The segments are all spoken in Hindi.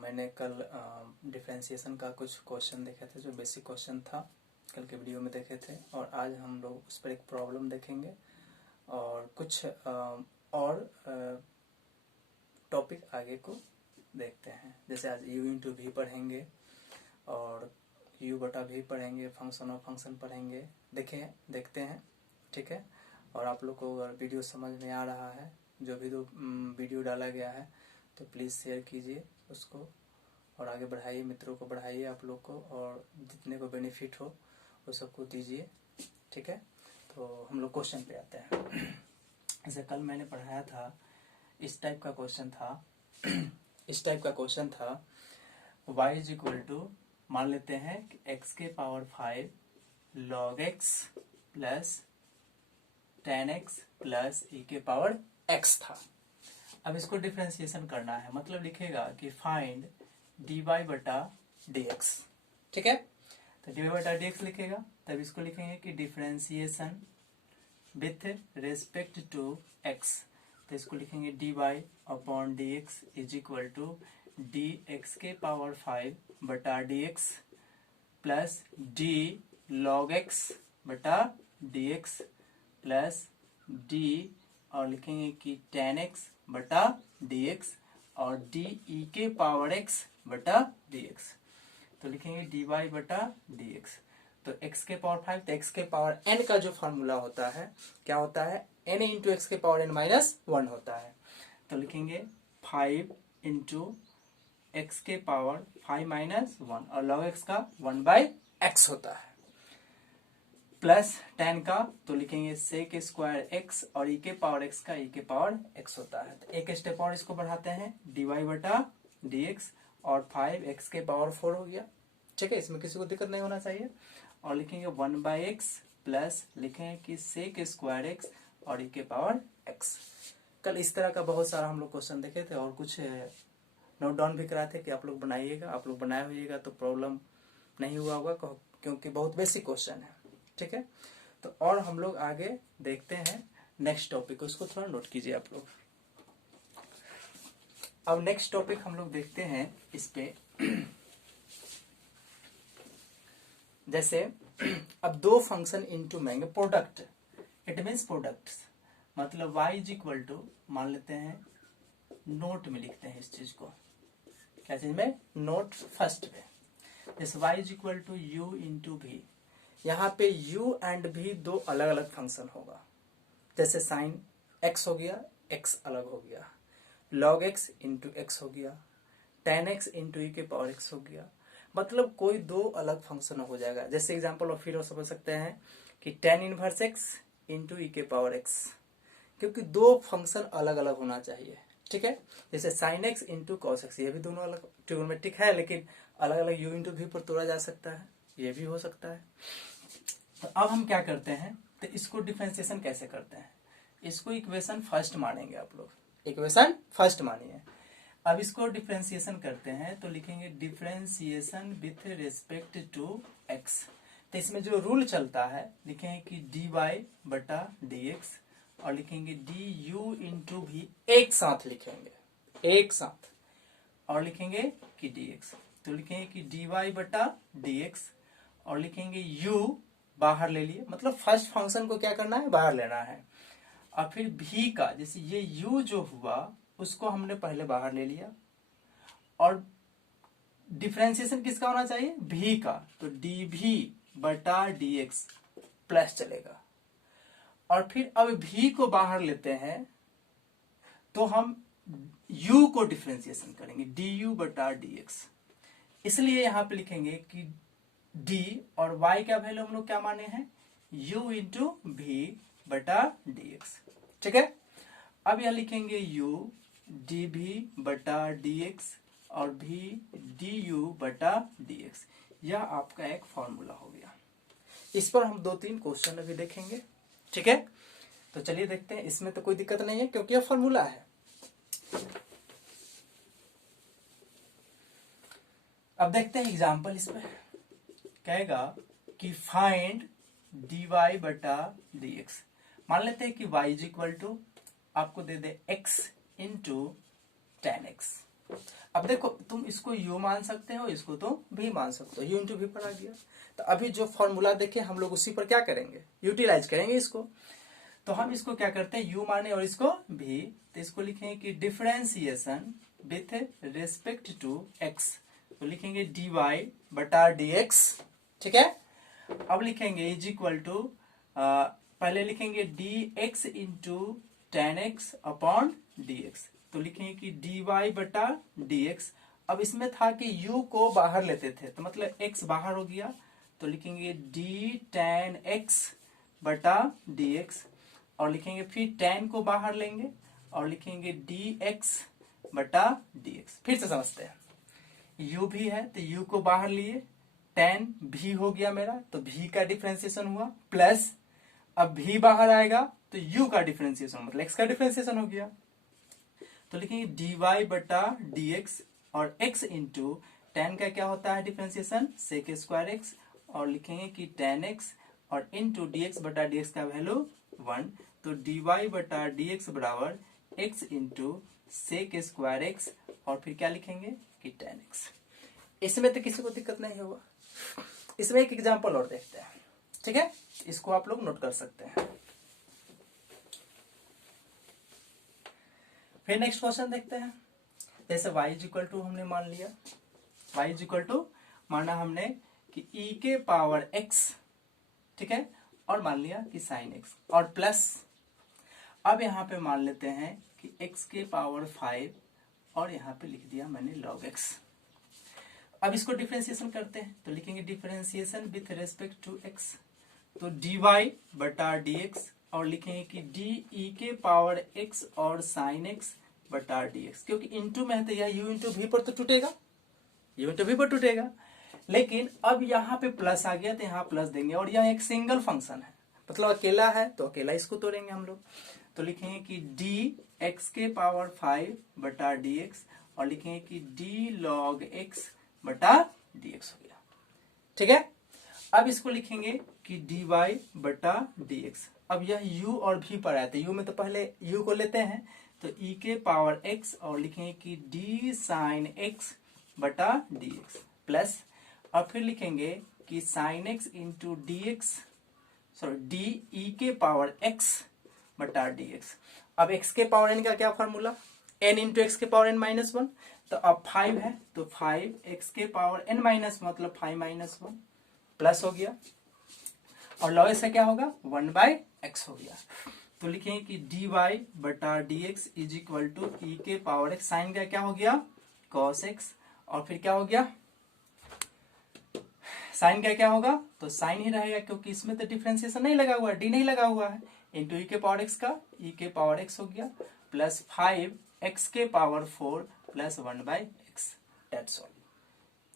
मैंने कल डिफरेंशिएशन का कुछ क्वेश्चन देखे थे जो बेसिक क्वेश्चन था, कल के वीडियो में देखे थे। और आज हम लोग उस पर एक प्रॉब्लम देखेंगे और कुछ और टॉपिक आगे को देखते हैं। जैसे आज u इंटू वी पढ़ेंगे और u बटा वी पढ़ेंगे, फंक्शन ऑफ फंक्शन पढ़ेंगे। देखते हैं, ठीक है। और आप लोग को अगर वीडियो समझ में आ रहा है, जो भी वीडियो डाला गया है, तो प्लीज़ शेयर कीजिए उसको और आगे बढ़ाइए, मित्रों को बढ़ाइए आप लोग को, और जितने को बेनिफिट हो वो सबको दीजिए, ठीक है। तो हम लोग क्वेश्चन पे आते हैं। जैसे कल मैंने पढ़ाया था, इस टाइप का क्वेश्चन था y इज इक्वल टू, मान लेते हैं कि x के power 5 log x plus tan x plus e के पावर x था। अब इसको डिफरेंशिएशन करना है, मतलब लिखेगा कि फाइंड dy बटा dx, ठीक है। तो dy बटा dx लिखेगा, तब इसको लिखेंगे कि differentiation with respect to x। तो इसको लिखेंगे dy upon dx is equal to dx के पावर 5 बटा dx plus d log x बटा dx प्लस d और लिखेंगे कि tan x बटा dx और d e के पावर x बटा dx। तो लिखेंगे dy बटा dx। तो x के पावर 5, तो x के पावर n का जो फार्मूला होता है क्या होता है, n इंटू एक्स के पावर n माइनस 1 होता है। तो लिखेंगे 5 इंटू एक्स के पावर 5 माइनस 1 और लॉग x का 1/x होता है, प्लस tan का तो लिखेंगे sec स्क्वायर x और e के पावर x का e के पावर x होता है। तो एक स्टेप और इसको बढ़ाते हैं, dy बटा dx और 5x के पावर 4 हो गया, ठीक है। इसमें किसी को दिक्कत नहीं होना चाहिए। और लिखेंगे 1/x प्लस लिखेंगे कि sec स्क्वायर x और e के पावर x। कल इस तरह का बहुत सारा हम लोग क्वेश्चन देखे थे और कुछ नोट डाउन भी कराए थे कि आप लोग बनाइएगा। आप लोग बनाए होइएगा तो प्रॉब्लम नहीं हुआ होगा, क्योंकि बहुत बेसिक क्वेश्चन है, ठीक है। तो और हम लोग आगे देखते हैं नेक्स्ट टॉपिक, उसको थोड़ा नोट कीजिए आप लोग। अब नेक्स्ट टॉपिक हम लोग देखते हैं इस पे। जैसे अब दो फंक्शन इनटू में प्रोडक्ट, इट मीन्स प्रोडक्ट्स, मतलब y इज इक्वल टू, मान लेते हैं नोट में लिखते हैं इस चीज को, क्या चीज में, नोट फर्स्ट पे। जैसे y is equal to u into भी, यहाँ पे u एंड v दो अलग अलग फंक्शन होगा। जैसे साइन x हो गया, x अलग हो गया, log x इंटू एक्स हो गया, tan x इंटू e के पावर x हो गया, मतलब कोई दो अलग फंक्शन हो जाएगा। जैसे एग्जांपल और फिर समझ सकते हैं कि tan inverse x into e के पावर x, क्योंकि दो फंक्शन अलग अलग होना चाहिए, ठीक है। जैसे sine x into cos x, ये भी दोनों अलग ट्रिगोनोमेट्रिक है, लेकिन अलग अलग u इंटू v पर तोड़ा जा सकता है, ये भी हो सकता है। तो अब हम क्या करते हैं, तो इसको डिफरेंशिएशन कैसे करते हैं, इसको इक्वेशन फर्स्ट मानेंगे आप लोग, इक्वेशन फर्स्ट मानिए। अब इसको डिफरेंशिएशन करते हैं तो लिखेंगे differentiation with respect to x। तो इसमें जो रूल चलता है लिखेंगे कि dy बटा dx और लिखेंगे du इंटू भी एक साथ लिखेंगे, एक साथ, और लिखेंगे कि dx। तो लिखेंगे कि dy बटा dx और लिखेंगे u बाहर ले लिए, मतलब फर्स्ट फंक्शन को क्या करना है, बाहर लेना है। और फिर v का, जैसे ये u जो हुआ उसको हमने पहले बाहर ले लिया, और डिफरेंशिएशन किसका होना चाहिए, v का, तो dv बटा dx प्लस चलेगा। और फिर अब v को बाहर लेते हैं तो हम u को डिफरेंशिएशन करेंगे, du बटा dx। इसलिए यहां पे लिखेंगे कि d और y का वैल्यू हम लोग क्या माने हैं, u इंटू v बटा dx, ठीक है। अब यह लिखेंगे u dv बटा dx और v du बटा dx। यह आपका एक फॉर्मूला हो गया। इस पर हम 2-3 क्वेश्चन अभी देखेंगे, ठीक है। तो चलिए देखते हैं, इसमें तो कोई दिक्कत नहीं है क्योंकि यह फॉर्मूला है। अब देखते हैं एग्जाम्पल, इस पर कहेगा कि फाइंड dy बटा dx। मान लेते हैं कि y इज इक्वल टू आपको दे दे x इंटू tan x, अब देखो तुम इसको u मान सकते हो, इसको तो v मान सकते हो, u इंटू वी पर आ गया। तो अभी जो फॉर्मूला देखे हम लोग उसी पर क्या करेंगे, यूटिलाइज करेंगे इसको। तो हम इसको क्या करते हैं, u माने और इसको v, तो इसको लिखेंगे कि differentiation with respect to x, तो लिखेंगे dy बटा dx, ठीक है। अब लिखेंगे इज इक्वल टू, पहले लिखेंगे dx into ten x upon dx, तो लिखेंगे कि dy बटा dx। अब इसमें था कि u को बाहर लेते थे, तो मतलब x बाहर हो गया, तो लिखेंगे d tan x बटा dx, और लिखेंगे फिर tan को बाहर लेंगे और लिखेंगे dx बटा dx। फिर से समझते हैं, u भी है तो u को बाहर लिए, tan भी हो गया मेरा, तो v का डिफरेंशिएशन हुआ, प्लस अब v बाहर आएगा तो u का डिफरेंशिएशन मतलब x का डिफरेंशिएशन हो गया, तो लिखेंगे dy बटा dx, और x इंटू tan का क्या होता है डिफरेंशिएशन, sec स्क्वायर x, और लिखेंगे कि tan x और इंटू dx बटा dx का वैल्यू 1, तो dy बटा dx बराबर x into sec square x, और फिर क्या लिखेंगे कि tan x। इसमें तो किसी को दिक्कत नहीं होगा। इसमें एक एग्जांपल और देखते हैं, ठीक है, इसको आप लोग नोट कर सकते हैं। फिर नेक्स्ट क्वेश्चन देखते हैं। जैसे y इज इक्वल टू हमने मान लिया, y इज इक्वल टू माना हमने कि e के पावर x, ठीक है, और मान लिया कि साइन x, और प्लस अब यहाँ पे मान लेते हैं कि x के पावर 5, और यहाँ पे लिख दिया मैंने log x। अब इसको डिफरेंशिएशन करते हैं, तो लिखेंगे differentiation with respect to x, तो dy बटा dx, और लिखेंगे कि डी के पावर x और साइन x बटा dx, क्योंकि इंटू में है तो यह u इंटू वी पर तो टूटेगा, u इंटू वी पर टूटेगा, लेकिन अब यहाँ पे प्लस आ गया तो यहाँ प्लस देंगे, और यह एक सिंगल फंक्शन है, मतलब अकेला है तो अकेला इसको तोड़ेंगे हम लोग, तो लिखेंगे कि डी एक्स के पावर 5 बटा dx, और लिखेंगे कि d log x बटा dx हो गया, ठीक है। अब इसको लिखेंगे कि dy बटा dx, अब यह u और v पर आया, तो u में तो पहले u को लेते हैं, तो e के पावर x, और लिखेंगे कि d साइन x बटा dx, प्लस और फिर लिखेंगे कि sine x into d x, sorry d e के पावर x बटा dx। अब x के पावर n का क्या फॉर्मूला, n इंटू एक्स के पावर n माइनस 1, तो अब 5 है तो 5 x के पावर n माइनस मतलब 5 माइनस 1 प्लस हो गया, और लॉग से क्या होगा 1/x हो गया, तो लिखेंगे कि dy बटा dx इज इक्वल टू ई के पावर x, साइन का क्या हो गया cos x, और फिर क्या हो गया साइन का क्या होगा, तो साइन ही रहेगा क्योंकि इसमें तो डिफरेंशिएशन नहीं लगा हुआ है, डी नहीं लगा हुआ है, इंटू ई के पावर x का ई के पावर x हो गया, प्लस 5x के power 4 plus 1/x, that's all.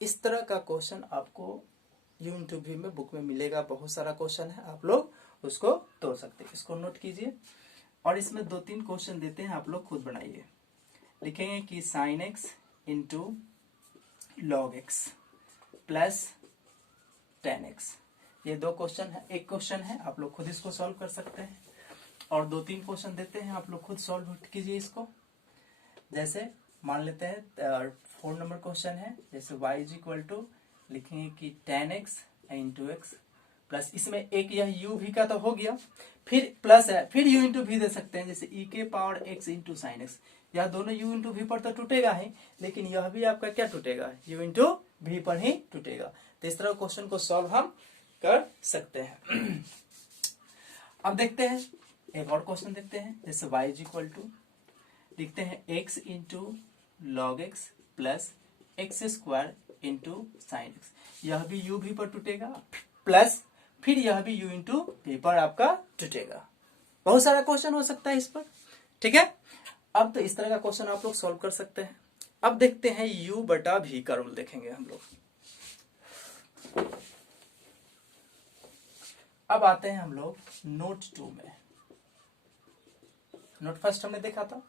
इस तरह का क्वेश्चन आपको यू इंटू वी में बुक में मिलेगा, बहुत सारा क्वेश्चन है, आप लोग उसको तोड़ सकते हैं, इसको नोट कीजिए। और इसमें 2-3 क्वेश्चन देते हैं, आप लोग खुद बनाइए। लिखेंगे कि sine x into log x plus ten x, ये 2 क्वेश्चन है, एक क्वेश्चन है, आप लोग खुद इसको सॉल्व कर सकते हैं। और 2-3 क्वेश्चन देते हैं, आप लोग खुद सॉल्व कीजिए इसको। जैसे मान लेते हैं 4 नंबर क्वेश्चन है, जैसे y इज इक्वल टू लिखेंगे कि ten x into x, plus इसमें एक यह u v का तो हो गया, फिर प्लस है, फिर u इंटू वी दे सकते हैं, जैसे e के power x into sine x, यह दोनों u इंटू वी पर तो टूटेगा ही, लेकिन यह भी आपका क्या टूटेगा u इंटू वी पर ही टूटेगा। तो इस तरह क्वेश्चन को सॉल्व हम कर सकते हैं। अब देखते हैं एक और क्वेश्चन देखते हैं, जैसे y इज इक्वल टू लिखते हैं x into log x plus x square into sine x, यह भी u भी पर टूटेगा, प्लस फिर यह भी u इंटू वी पर आपका टूटेगा। बहुत सारा क्वेश्चन हो सकता है इस पर, ठीक है। अब तो इस तरह का क्वेश्चन आप लोग सॉल्व कर सकते हैं। अब देखते हैं u बटा v का रूल देखेंगे हम लोग। अब आते हैं हम लोग नोट 2 में, नोट फर्स्ट हमने देखा था।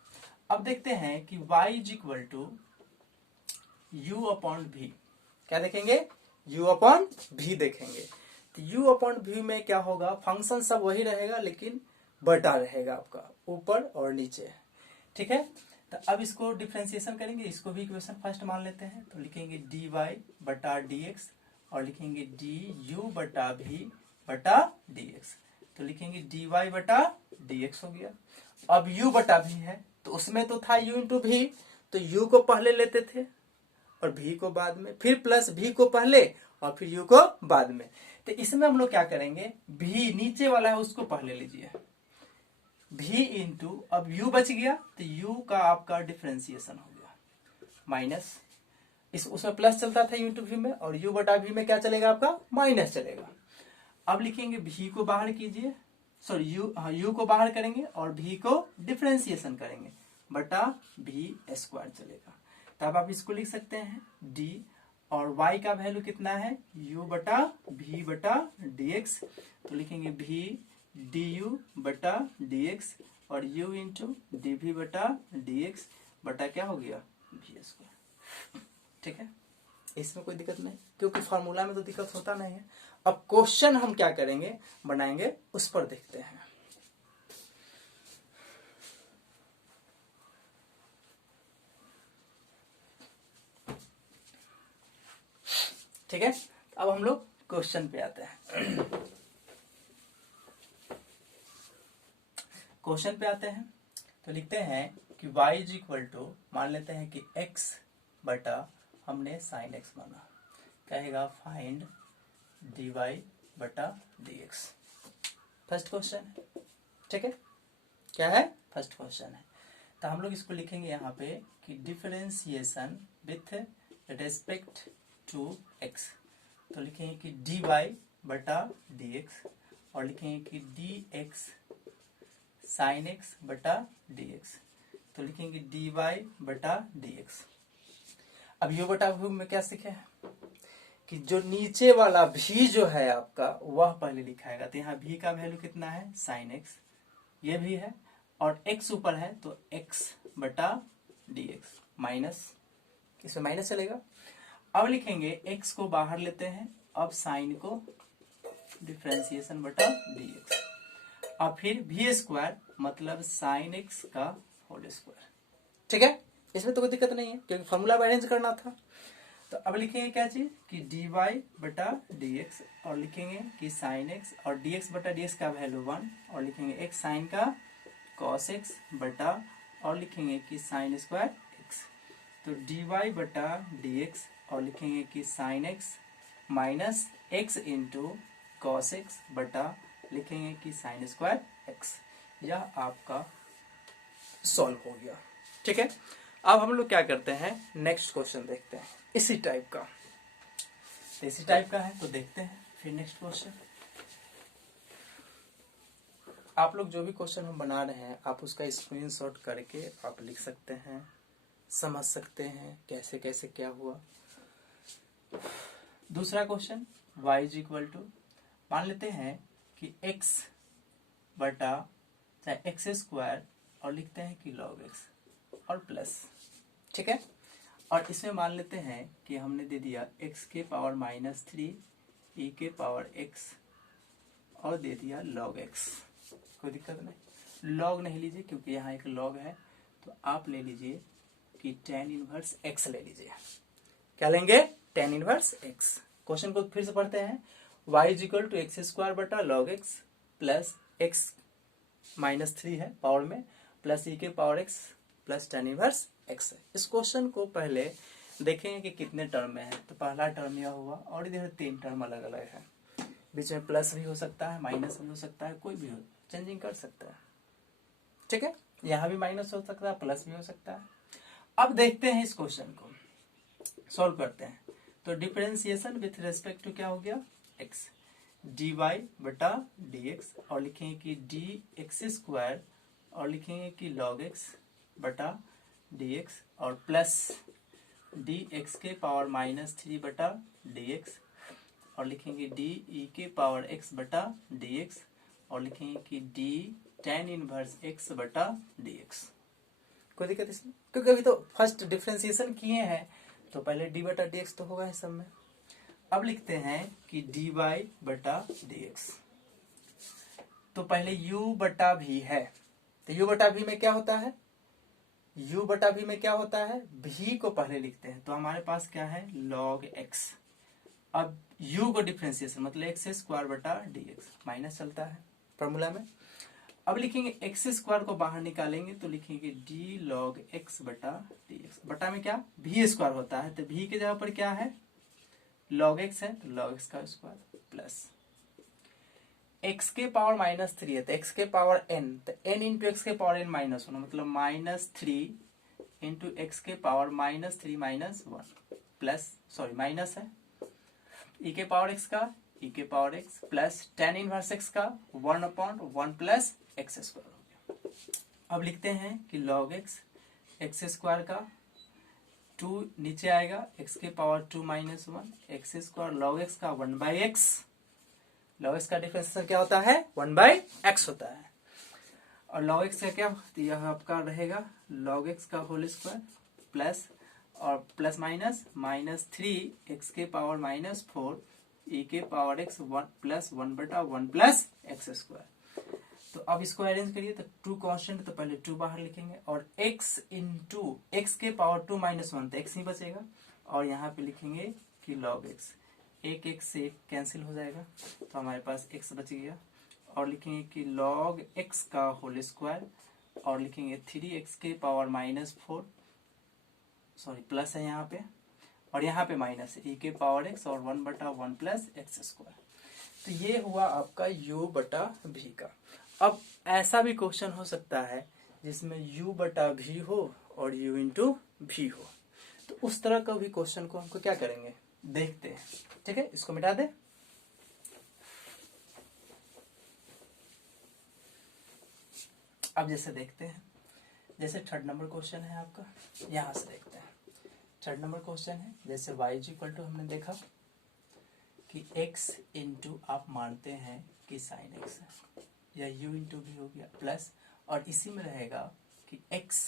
अब देखते हैं कि y is equal to u upon v, क्या देखेंगे u अपॉन v देखेंगे, तो u अपॉन v में क्या होगा, फंक्शन सब वही रहेगा लेकिन बटा रहेगा आपका ऊपर और नीचे, ठीक है। तो अब इसको डिफ्रेंसिएशन करेंगे, इसको भी इक्वेशन फर्स्ट मान लेते हैं। तो लिखेंगे डी वाई बटा डी एक्स और लिखेंगे डी यू बटा भी बटा डी एक्स। तो लिखेंगे डी वाई बटा डी एक्स हो गया। अब u बटा भी है तो उसमें तो था u इंटू भी, तो u को पहले लेते थे और v को बाद में, फिर प्लस v को पहले और फिर u को बाद में। तो इसमें हम लोग क्या करेंगे, v नीचे वाला है उसको पहले लीजिए, v इंटू अब u बच गया तो u का आपका डिफरेंशिएशन हो गया माइनस, इस उसमें प्लस चलता था u इंटू v में, और u बटा v में क्या चलेगा आपका माइनस चलेगा। अब लिखेंगे v को बाहर कीजिए, सॉरी u को बाहर करेंगे और v को डिफरेंशिएशन करेंगे बटा v स्क्वायर चलेगा। तब आप इसको लिख सकते हैं d और y का वैल्यू कितना है u बटा v बटा dx। तो लिखेंगे v du बटा dx और u इंटू dv बटा dx बटा क्या हो गया v स्क्वायर। ठीक है, इसमें कोई दिक्कत नहीं क्योंकि फार्मूला में तो दिक्कत होता नहीं है। अब क्वेश्चन हम क्या करेंगे बनाएंगे उस पर देखते हैं। ठीक है, अब हम लोग क्वेश्चन पे आते हैं। क्वेश्चन पे आते हैं तो लिखते हैं कि y इज इक्वल टू, मान लेते हैं कि x बटा हमने साइन x माना, कहेगा फाइंड dy बटा dx। फर्स्ट क्वेश्चन है, ठीक है, क्या है फर्स्ट क्वेश्चन है। तो हम लोग इसको लिखेंगे यहाँ पे कि differentiation with respect to x। तो लिखेंगे कि dy बटा dx और लिखेंगे कि dx साइन x बटा dx। तो लिखेंगे dy बटा dx। अब u बटा v में क्या सीखे हैं कि जो नीचे वाला v जो है आपका वह पहले लिखाएगा। तो यहाँ v का वैल्यू कितना है साइन x, ये भी है, और x ऊपर है तो x बटा dx माइनस, इसमें माइनस चलेगा। अब लिखेंगे x को बाहर लेते हैं, अब साइन को डिफरेंशिएशन बटा dx और फिर v स्क्वायर मतलब साइन x का होल स्क्वायर। ठीक है, इसमें तो कोई दिक्कत नहीं है क्योंकि फॉर्मूला अरेंज करना था। तो अब लिखेंगे क्या चीज कि dy बटा dx और लिखेंगे कि साइन x और dx बटा dx का वैल्यू 1 और लिखेंगे x साइन का cos x बटा और लिखेंगे कि साइन स्क्वायर x। तो dy बटा dx और लिखेंगे कि sine x minus x into cos x बटा लिखेंगे कि साइन स्क्वायर x। यह आपका सॉल्व हो गया। ठीक है, अब हम लोग क्या करते हैं नेक्स्ट क्वेश्चन देखते हैं इसी टाइप का। तो इसी टाइप का है तो देखते हैं फिर नेक्स्ट क्वेश्चन। आप लोग जो भी क्वेश्चन हम बना रहे हैं आप उसका स्क्रीनशॉट करके आप लिख सकते हैं, समझ सकते हैं कैसे कैसे क्या हुआ। दूसरा question y is equal to, मान लेते हैं कि x बटा चाहे एक्स स्क्वायर और लिखते हैं कि log x और प्लस। ठीक है, और इसमें मान लेते हैं कि हमने दे दिया x के पावर -3 e के पावर x और दे दिया log x। कोई दिक्कत नहीं, log नहीं लीजिए क्योंकि यहाँ एक log है, तो आप ले लीजिए कि tan इनवर्स x ले लीजिए। क्या लेंगे tan इनवर्स x। क्वेश्चन को फिर से पढ़ते हैं, y is equal to x square बटा log x प्लस x -3 है पावर में प्लस e के power x plus tan inverse x है। इस क्वेश्चन को पहले देखेंगे कि कितने टर्म में है। तो पहला टर्म यह हुआ और इधर 3 टर्म अलग अलग है, बीच में प्लस भी हो सकता है माइनस भी हो सकता है, कोई भी हो चेंजिंग कर सकता है। ठीक है, यहाँ भी माइनस हो सकता है प्लस भी हो सकता है। अब देखते हैं इस क्वेश्चन को सॉल्व करते हैं। तो डिफरेंशिएशन विथ रेस्पेक्ट टू क्या हो गया x, dy बटा dx और लिखेंगे कि dx स्क्वायर और लिखेंगे कि log x बटा dx और प्लस dx के पावर -3 बटा dx और लिखेंगे d e के पावर x बटा dx और लिखेंगे कि d tan इनवर्स x बटा dx। कोई दिक्कत इसमें क्योंकि अभी तो फर्स्ट डिफरेंशिएशन किए हैं तो पहले d बटा dx तो होगा इस सब में। अब लिखते हैं कि dy बटा dx, तो पहले u बटा v है तो u बटा v में क्या होता है u बटा v में क्या होता है, v को पहले लिखते हैं, तो हमारे पास क्या है log x। अब u को डिफ्रेंसिएशन मतलब एक्स स्क्वायर बटा डी एक्स, माइनस चलता है फॉर्मूला में। अब लिखेंगे एक्स स्क्वायर को बाहर निकालेंगे तो लिखेंगे डी लॉग एक्स बटा डी एक्स, बटा में क्या भी स्क्वायर होता है, तो भी की जगह पर क्या है लॉग एक्स है, तो लॉग एक्स का स्क्वायर प्लस एक्स के पावर -3 है तो एक्स के पावर n, तो n इंटू एक्स के पावर n -1 मतलब -3 इंटू एक्स के पावर -3 -1 प्लस सॉरी माइनस है e के पावर x का e के power x plus tan inverse x का 1/1 प्लस एक्स स्क्वायर हो गया। अब लिखते हैं कि log x एक्स स्क्वायर का 2 नीचे आएगा x के power 2 -1 x square log x का 1/x, log x का डिफरेंशिएशन क्या होता है 1/x होता है, और log x का क्या, तो यह आपका रहेगा log x का होल स्क्वायर प्लस और प्लस माइनस -3 एक्स के पावर -4 e के power x 1 plus 1/1 plus x square. तो अब इसको अरेंज करिए, तो 2 कांस्टेंट तो पहले 2 बाहर लिखेंगे और x इंटू एक्स के पावर 2 -1 तो x ही बचेगा, और यहाँ पे लिखेंगे कि log x, एक एक से एक कैंसिल हो जाएगा तो हमारे पास x बच गया, और लिखेंगे कि log x का होल स्क्वायर और लिखेंगे 3x के पावर -4 सॉरी प्लस है यहाँ पे, और यहाँ पे माइनस है e के पावर x और 1/1 प्लस एक्स स्क्वायर। तो ये हुआ आपका u बटा v का। अब ऐसा भी क्वेश्चन हो सकता है जिसमें u बटा v हो और u इंटू v हो, तो उस तरह का भी क्वेश्चन को हमको क्या करेंगे देखते हैं। ठीक है, इसको मिटा दे। अब जैसे देखते हैं, जैसे 3rd नंबर क्वेश्चन है आपका, यहां से देखते हैं। 3rd नंबर क्वेश्चन है, जैसे y इक्वल टू हमने देखा कि x इंटू आप मानते हैं कि साइन x है, या u इंटू भी हो गया प्लस, और इसी में रहेगा कि x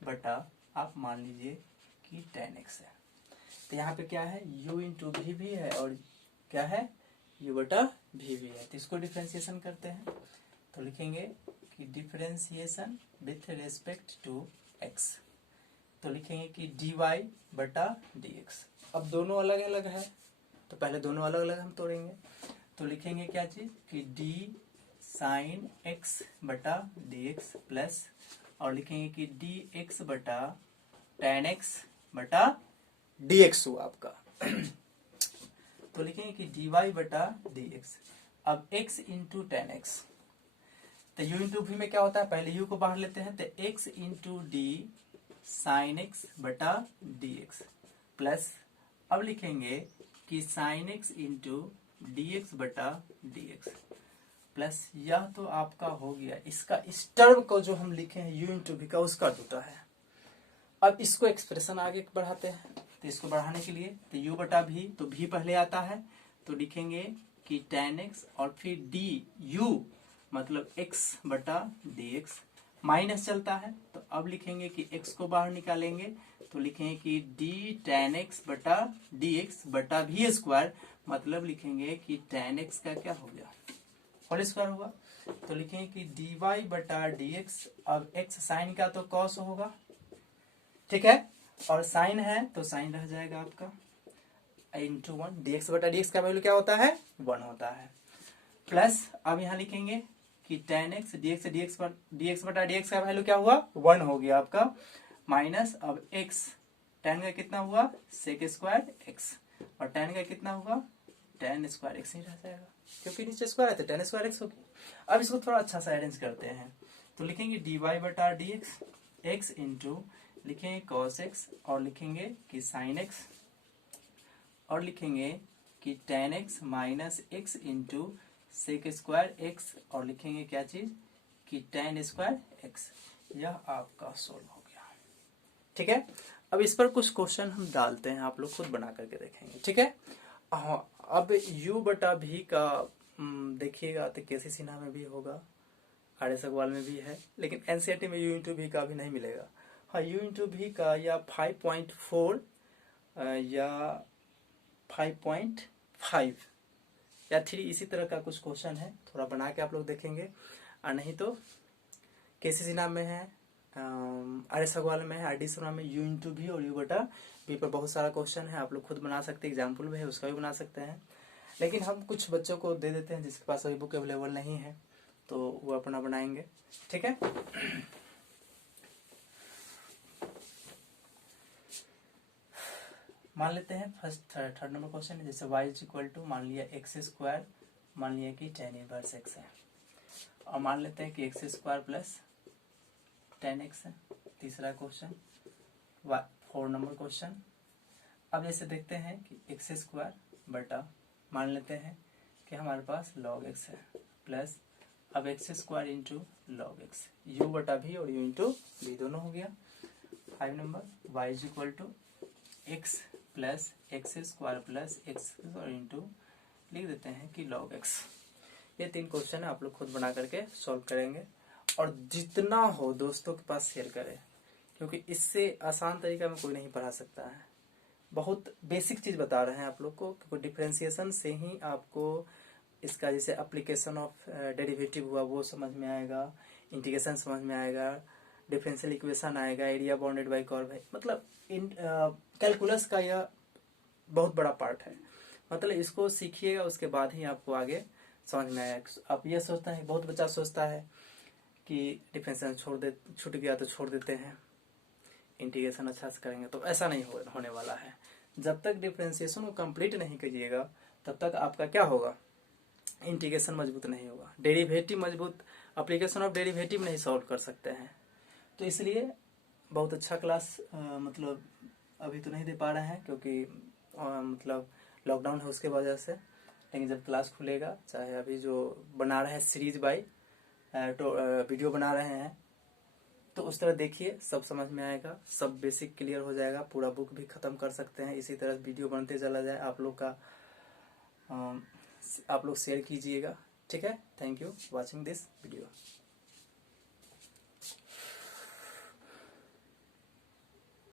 बटा आप मान लीजिए कि tan x है, तो यहाँ पे क्या है u इंटू भी है और क्या है u बटा भी है, तो इसको डिफ्रेंसिएशन करते हैं तो लिखेंगे कि differentiation with respect to x, तो लिखेंगे कि dy बटा dx। अब दोनों अलग अलग है तो पहले दोनों अलग अलग हम तोड़ेंगे, तो लिखेंगे क्या चीज कि d साइन x बटा dx प्लस, और लिखेंगे कि dx बटा tan x बटा dx हुआ आपका तो लिखेंगे कि dy बटा dx। अब x इंटू टेन एक्स, तो u इंटू v में क्या होता है, पहले u को बाहर लेते हैं, तो x into d sine x बटा dx प्लस, अब लिखेंगे कि साइन x इंटू dx बटा dx प्लस, यह तो आपका हो गया इसका इस टर्म को जो हम लिखे हैं u इंटू v का उसका दूटा है। अब इसको एक्सप्रेशन आगे बढ़ाते हैं, तो इसको बढ़ाने के लिए तो u बटा v, तो v पहले आता है तो लिखेंगे कि tan x और फिर du मतलब x बटा dx, माइनस चलता है तो अब लिखेंगे कि x को बाहर निकालेंगे तो लिखेंगे कि d tan x बटा dx बटा v स्क्वायर, मतलब लिखेंगे कि tan x का क्या हो गया होल स्क्वायर हुआ, तो लिखेंगे कि dy बटा dx, अब x साइन का तो cos होगा, ठीक है, और साइन है तो साइन रह जाएगा आपका इंटू 1, dx बटा dx का वैल्यू क्या होता है 1 होता है, प्लस अब यहाँ लिखेंगे कि tan x dx बटा dx का वैल्यू क्या हुआ 1 हो गया आपका, माइनस अब x tan का कितना हुआ sec स्क्वायर x, और tan का कितना हुआ tan स्क्वायर x ही रह जाएगा क्योंकि नीचे स्क्वायर है तो tan स्क्वायर x होगी। अब इसको थोड़ा अच्छा सा अरेंज करते हैं, तो लिखेंगे dy बटा dx x इंटू लिखेंगे cos x और लिखेंगे कि sin x, और लिखेंगे कि tan x minus x into sec square x, और लिखेंगे क्या चीज कि tan स्क्वायर x। यह आपका सोल्व हो गया। ठीक है, अब इस पर कुछ क्वेश्चन हम डालते हैं, आप लोग खुद बना करके देखेंगे। ठीक है, अब u बटा v का देखिएगा तो केसी सिन्हा में भी होगा, आर.एस. अग्रवाल में भी है, लेकिन एनसीईआरटी में u इंटू v का भी नहीं मिलेगा। हाँ, u इंटू v का या 5.4 या 5.5 या 3 इसी तरह का कुछ क्वेश्चन है, थोड़ा बना के आप लोग देखेंगे, और नहीं तो केसी सिन्हा में है RS अग्रवाल में है, RD शर्मा में U इंटू भी और U बटा B पर बहुत सारा क्वेश्चन है, आप लोग खुद बना सकते हैं, एग्जाम्पल भी है उसका भी बना सकते हैं। लेकिन हम कुछ बच्चों को दे देते हैं जिसके पास अभी बुक अवेलेबल नहीं है, तो वो अपना बनाएंगे, ठीक है। मान लेते हैं थर्ड नंबर क्वेश्चन है, जैसे y इज इक्वल टू मान लिया एक्स स्क्वायर, मान लिया कि tan इनवर्स x है, और मान लेते हैं कि x square plus tan x है। तीसरा क्वेश्चन 4 नंबर क्वेश्चन। अब जैसे देखते हैं कि एक्स स्क्वायर बटा मान लेते हैं कि हमारे पास log x है प्लस अब x square into log x, u बटा भी और u इंटू भी दोनों हो गया। 5 नंबर y is equal to x plus x square plus x और इंटू लिख देते हैं कि log x। ये 3 क्वेश्चन है, आप लोग खुद बना करके सॉल्व करेंगे और जितना हो दोस्तों के पास शेयर करें, क्योंकि इससे आसान तरीका में कोई नहीं पढ़ा सकता है। बहुत बेसिक चीज बता रहे हैं आप लोग को, क्योंकि डिफरेंशिएशन से ही आपको इसका जैसे एप्लीकेशन ऑफ डेरिवेटिव हुआ वो समझ में आएगा, इंटीग्रेशन समझ में आएगा, डिफरेंशियल इक्वेशन आएगा, एरिया बाउंडेड बाय कर्व है, मतलब कैलकुलस का यह बहुत बड़ा पार्ट है। मतलब इसको सीखिएगा, उसके बाद ही आपको आगे समझ में आएगा। आप ये सोचते हैं, बहुत बच्चा सोचता है कि डिफरेंशिएशन छूट गया तो छोड़ देते हैं, इंटीग्रेशन अच्छा से करेंगे, तो ऐसा नहीं होने वाला है। जब तक डिफरेंशिएशन को कंप्लीट नहीं करिएगा तब तक आपका क्या होगा, इंटीग्रेशन मजबूत नहीं होगा, डेरिवेटिव मजबूत, एप्लीकेशन ऑफ डेरिवेटिव नहीं सॉल्व कर सकते हैं। तो इसलिए बहुत अच्छा क्लास मतलब अभी तो नहीं दे पा रहे हैं, क्योंकि मतलब लॉकडाउन है उसके वजह से। लेकिन जब क्लास खुलेगा, चाहे अभी जो बना रहे हैं सीरीज बाय वीडियो बना रहे हैं, तो उस तरह देखिए, सब समझ में आएगा, सब बेसिक क्लियर हो जाएगा, पूरा बुक भी खत्म कर सकते हैं। इसी तरह वीडियो बनते चला जाए, आप लोग का आप लोग शेयर कीजिएगा, ठीक है। Thank you watching this video.